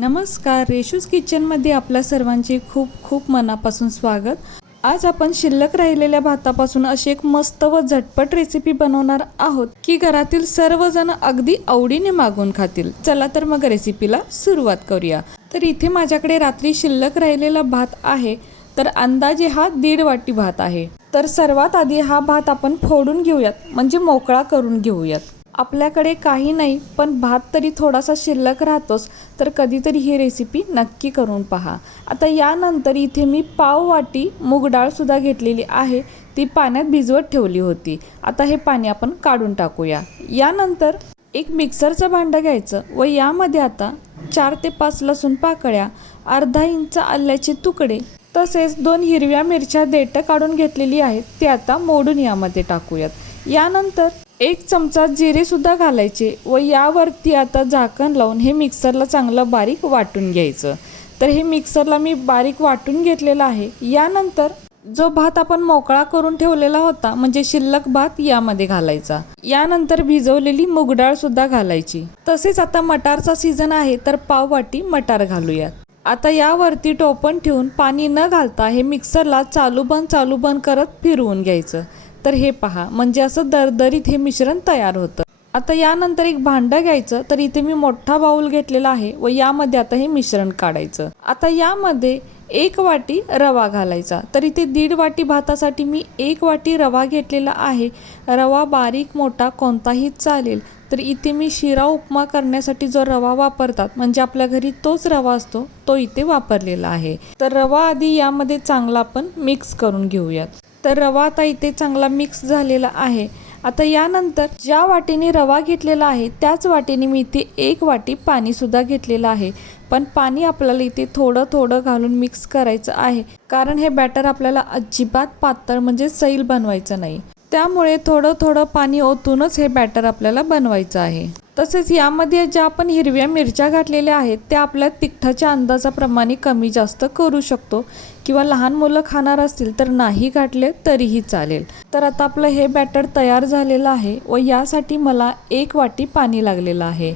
नमस्कार रेशूज किचनमध्ये आपल्या सर्वांचे खूप खूप मनापासून स्वागत. आज आपण शिल्लक राहिलेल्या भातापासून अशी एक मस्त व झटपट रेसिपी बनवणार आहोत की घरातील सर्वजण अगदी आवडीने मागून खातील. चला तर मग रेसिपीला सुरुवात करूया. तर इथे माझ्याकडे रात्री शिल्लक राहिलेला भात आहे तर अंदाजे हा दीड वाटी भात आहे. तर सर्वात आधी हा भात आपण फोडून घेऊयात म्हणजे मोकळा करून घेऊयात. आपल्याकडे काही नाही पण भात तरी थोडासा शिल्लक राहतोच तर कधीतरी ही रेसिपी नक्की करून पहा. आता यानंतर इथे मी पाव वाटी मूग डाळसुद्धा घेतलेली आहे ती पाण्यात भिजवत ठेवली होती. आता हे पाणी आपण काढून टाकूया. यानंतर एक मिक्सरचं भांडं घ्यायचं व यामध्ये आता चार ते पाच लसूण पाकळ्या अर्धा इंच आल्याचे तुकडे तसेच दोन हिरव्या मिरच्या देठं काढून घेतलेली आहेत ते आता मोडून यामध्ये टाकूयात. यानंतर एक चमचा जिरे सुद्धा घालायचे व यावरती आता झाकण लावून हे मिक्सरला चांगलं बारीक वाटून घ्यायचं. तर हे मिक्सरला मी बारीक वाटून घेतलेलं आहे. यानंतर जो भात आपण मोकळा करून ठेवलेला होता म्हणजे शिल्लक भात यामध्ये घालायचा. यानंतर भिजवलेली मुगडाळ सुद्धा घालायची. तसेच आता मटारचा सीझन आहे तर पाव वाटी मटार घालूयात. आता यावरती टोपण ठेवून पाणी न घालता हे मिक्सरला चालू बंद चालू बंद करत फिरवून घ्यायचं. तर हे पहा म्हणजे असं दरदरीत हे मिश्रण तयार होतं. आता यानंतर एक भांडं घ्यायचं तर इथे मी मोठा बाऊल घेतलेला आहे व यामध्ये आता हे मिश्रण काढायचं. आता यामध्ये एक वाटी रवा घालायचा तर इथे दीड वाटी भातासाठी मी एक वाटी रवा घेतलेला आहे. रवा बारीक मोठा कोणताही चालेल तर इथे मी शिरा उपमा करण्यासाठी जो रवा वापरतात म्हणजे आपल्या घरी तोच रवा असतो तो इथे वापरलेला आहे. तर रवा आधी यामध्ये चांगला आपण मिक्स करून घेऊयात. तर रवा आता इथे चांगला मिक्स झालेला आहे. आता यानंतर ज्या वाटीने रवा घेतलेला आहे त्याच वाटीने मी इथे एक वाटी पाणीसुद्धा घेतलेलं आहे. पण पाणी आपल्याला इथे थोडं थोडं घालून मिक्स करायचं आहे. कारण हे बॅटर आपल्याला अजिबात पातळ म्हणजे सैल बनवायचं नाही. त्यामुळे थोडं थोडं पाणी ओतूनच हे बॅटर आपल्याला बनवायचं आहे. तसेच यामध्ये ज्या आपण हिरव्या मिरच्या घातलेल्या आहेत त्या आपल्या तिखटाच्या अंदाजाप्रमाणे कमी जास्त करू शकतो किंवा लहान मुलं खाणार असतील तर नाही घातले तरीही चालेल. तर आता आपलं हे बॅटर तयार झालेलं आहे व यासाठी मला एक वाटी पाणी लागलेलं आहे.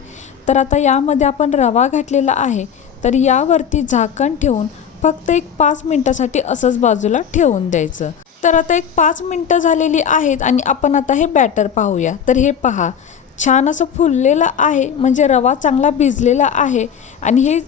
तर आता यामध्ये आपण रवा घातलेला आहे. तर यावरती झाकण ठेवून फक्त एक पाच मिनटासाठी असंच बाजूला ठेवून द्यायचं. तर आता एक पाच मिनटं झालेली आहेत आणि आपण आता हे बॅटर पाहूया. तर हे पहा छान असं फुललेलं आहे म्हणजे रवा चांगला भिजलेला आहे आणि हे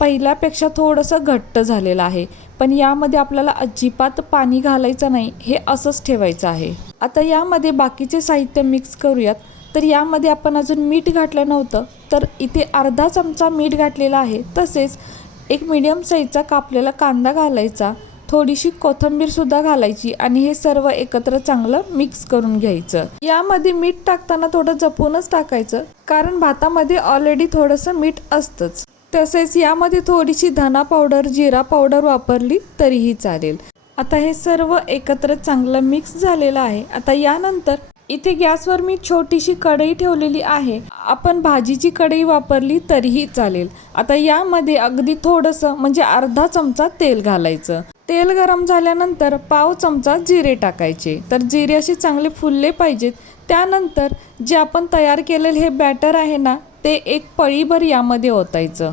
पहिल्यापेक्षा थोडंसं घट्ट झालेलं आहे. पण यामध्ये आपल्याला अजिबात पाणी घालायचं नाही हे असंच ठेवायचं आहे. आता यामध्ये बाकीचे साहित्य मिक्स करूयात. तर यामध्ये आपण अजून मीठ घातलं नव्हतं तर इथे अर्धा चमचा मीठ घातलेला आहे. तसेच एक मीडियम साईजचा कापलेला कांदा घालायचा. थोडीशी कोथिंबीर सुद्धा घालायची आणि हे सर्व एकत्र चांगलं मिक्स करून घ्यायचं. यामध्ये मीठ टाकताना थोडं जपूनच टाकायचं कारण भातामध्ये ऑलरेडी थोडंसं मीठ असतंच. तसेच यामध्ये थोडीशी धना पावडर जिरा पावडर वापरली तरीही चालेल. आता हे सर्व एकत्र चांगलं मिक्स झालेलं आहे. आता यानंतर इथे गॅसवर मी छोटीशी कढई ठेवलेली आहे. आपण भाजीची कढई वापरली तरीही चालेल. आता यामध्ये अगदी थोडंसं म्हणजे अर्धा चमचा तेल घालायचं. तेल गरम झाल्यानंतर पाव चमचा जिरे टाकायचे. तर जिरे असे चांगले फुलले पाहिजेत. त्यानंतर जे आपण तयार केलेले हे बॅटर आहे ना ते एक पळीभर यामध्ये ओतायचं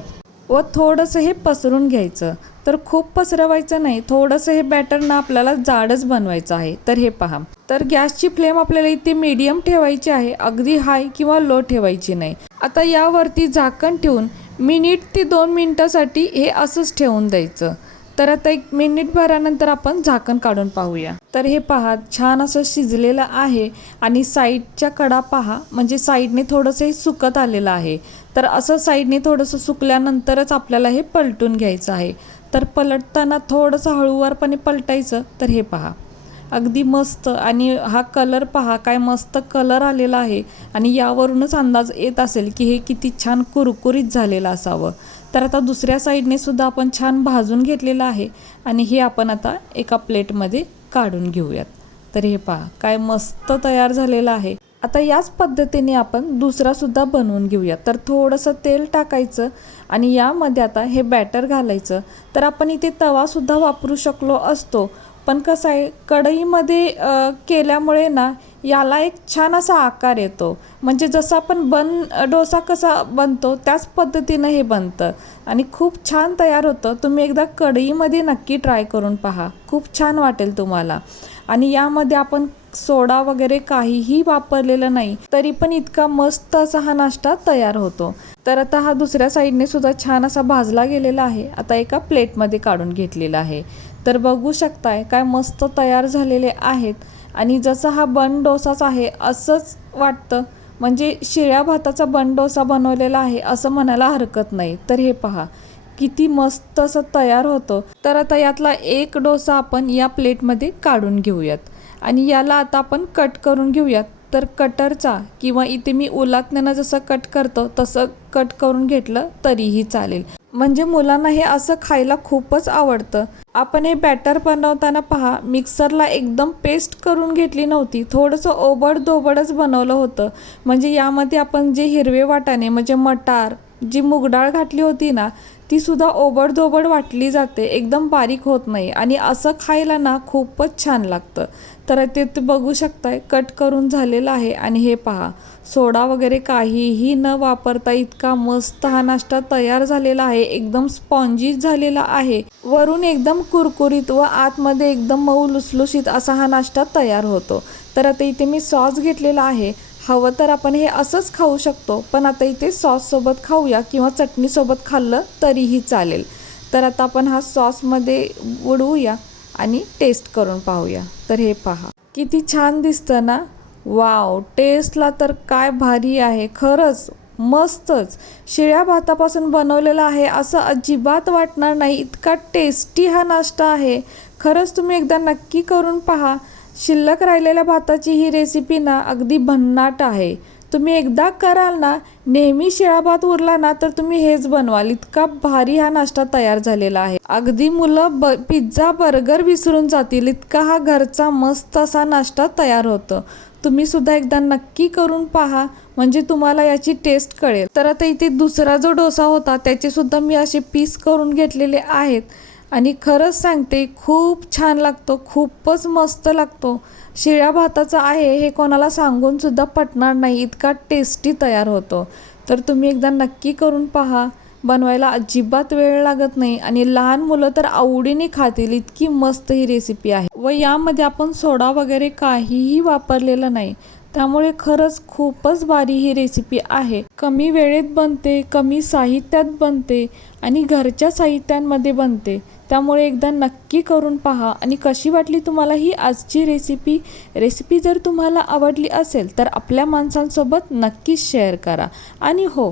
व थोडंसं हे पसरून घ्यायचं. तर खूप पसरवायचं नाही थोडंसं हे बॅटर ना आपल्याला जाडच बनवायचं आहे. तर हे पहा. तर गॅसची फ्लेम आपल्याला इथे मीडियम ठेवायची आहे अगदी हाय किंवा लो ठेवायची नाही. आता यावरती झाकण ठेवून मिनिट ते दोन मिनटासाठी हे असंच ठेवून द्यायचं. तर आता एक मिनिट भरानंतर आपण झाकण काढून पाहूया. तर हे पहा छान असं शिजलेलं आहे आणि साईडच्या कडा पहा म्हणजे साईडने थोडंसं हे सुकत आलेलं आहे. तर असं साईडने थोडंसं सुकल्यानंतरच आपल्याला हे पलटून घ्यायचं आहे. तर पलटताना थोडंसं हळूवारपणे पलटायचं तर हे पहा. अगदी मस्त. आणि हा कलर पहा काय मस्त कलर आलेला आहे. आणि यावरूनच अंदाज येत असेल की हे किती छान कुरकुरीत झालेलं असावं. तर आता दुसऱ्या साईडने सुद्धा आपण छान भाजून घेतलेलं आहे. आणि हे आपण आता एका प्लेटमध्ये काढून घेऊयात. तर हे पहा काय मस्त तयार झालेलं आहे. आता याच पद्धतीने आपण दुसरासुद्धा बनवून घेऊया तर थोडंसं तेल टाकायचं आणि यामध्ये आता हे बॅटर घालायचं. तर आपण इथे तवासुद्धा वापरू शकलो असतो. पण कसं आहे कढईमध्ये केल्यामुळे ना याला एक छान असा आकार येतो. म्हणजे जसं आपण बन डोसा कसा बनतो त्याच पद्धतीनं हे बनतं. आणि खूप छान तयार होतं. तुम्ही एकदा कढईमध्ये नक्की ट्राय करून पहा. खूप छान वाटेल तुम्हाला. आणि यामध्ये आपण सोडा वगैरे काहीही वापरलेलं नाही तरी पण इतका मस्त असा हा नाश्ता तयार होतो. तर आता हा दुसऱ्या साईडने सुद्धा छान असा भाजला गेलेला आहे. आता एका प्लेटमध्ये काढून घेतलेला आहे. तर बघू शकताय काय मस्त तयार झालेले आहेत. आणि जसं हा बन डोसाच आहे असंच वाटतं. म्हणजे शिळ्या भाताचा बन डोसा बनवलेला आहे असं म्हणायला हरकत नाही. तर हे पहा किती मस्त असं तयार होतं. तर आता यातला एक डोसा आपण या प्लेटमध्ये काढून घेऊयात. आणि याला आता आपण कट करून घेऊयात. तर कटरचा किंवा इथे मी उलातण्यानं जसं कट करतो तसं कट करून घेतलं तरीही चालेल. म्हणजे मुलांना हे असं खायला खूपच आवडतं. आपण हे बॅटर बनवताना पहा मिक्सरला एकदम पेस्ट करून घेतली नव्हती. थोडंसं ओबड दोबडच बनवलं होतं. म्हणजे यामध्ये आपण जे हिरवे वाटाणे म्हणजे मटार जी मुगडाळ घातली होती ना ती सुद्धा ओबडधोबड वाटली जाते. एकदम बारीक होत नाही. आणि असं खायला ना खूपच छान लागतं. तर ते ते बघू शकताय कट करून झालेलं आहे. आणि हे पहा सोडा वगैरे काहीही न वापरता इतका मस्त हा नाश्ता तयार झालेला आहे. एकदम स्पॉन्जी झालेला आहे. वरून एकदम कुरकुरीत व आतमध्ये एकदम मऊ लुसलुशीत असा हा नाश्ता तयार होतो. तर आता इथे मी सॉस घेतलेला आहे. हवं तर आपण हे असंच खाऊ शकतो पण आता इथे सॉससोबत खाऊया किंवा चटणीसोबत खाल्लं तरीही चालेल. तर आता आपण हा सॉसमध्ये उडवूया आणि टेस्ट करून पाहूया. तर हे पहा. किती छान दिसतं ना? वाव टेस्टला तर काय भारी आहे. खरंच मस्तच. शिळ्या भातापासून बनवलेला आहे असं अजिबात वाटणार नाही. इतका टेस्टी हा नाश्ता आहे. खरंच तुम्ही एकदा नक्की करून पहा. शिल्लक राहिलेल्या भाताची ही रेसिपी ना अगदी भन्नाट आहे. तुम्ही एकदा कराल ना नेहमी शिळा भात उरला ना तर तुम्ही हेच बनवाल. इतका भारी हा नाश्ता तयार झालेला आहे. अगदी मुलं ब पिझ्झा बर्गर विसरून जातील. इतका हा घरचा मस्त असा नाश्ता तयार होतो. तुम्ही सुद्धा एकदा नक्की करून पहा म्हणजे तुम्हाला याची टेस्ट कळेल. तर आता इथे दुसरा जो डोसा होता त्याचे सुद्धा मी असे पीस करून घेतलेले आहेत. आणि खरंच सांगते खूप छान लागतो खूपच मस्त लागतो. शिळ्या भाताचा आहे हे कोणाला सांगून सुद्धा पटणार नाही इतका टेस्टी तयार होतो. तर तुम्ही एकदा नक्की करून पहा बनवायला अजिबात वेळ लागत नाही आणि लहान मुलं तर आवडीने खातील इतकी मस्त ही रेसिपी आहे. व यामध्ये आपण सोडा वगैरे काहीही वापरलेलं नाही. त्यामुळे खरंच खूपच भारी ही रेसिपी आहे. कमी वेळेत बनते कमी साहित्यात बनते आणि घरच्या साहित्यांमध्ये बनते. त्यामुळे एकदा नक्की करून पहा आणि कशी वाटली तुम्हाला ही आजची रेसिपी रेसिपी जर तुम्हाला आवडली असेल तर आपल्या माणसांसोबत नक्कीच शेअर करा. आणि हो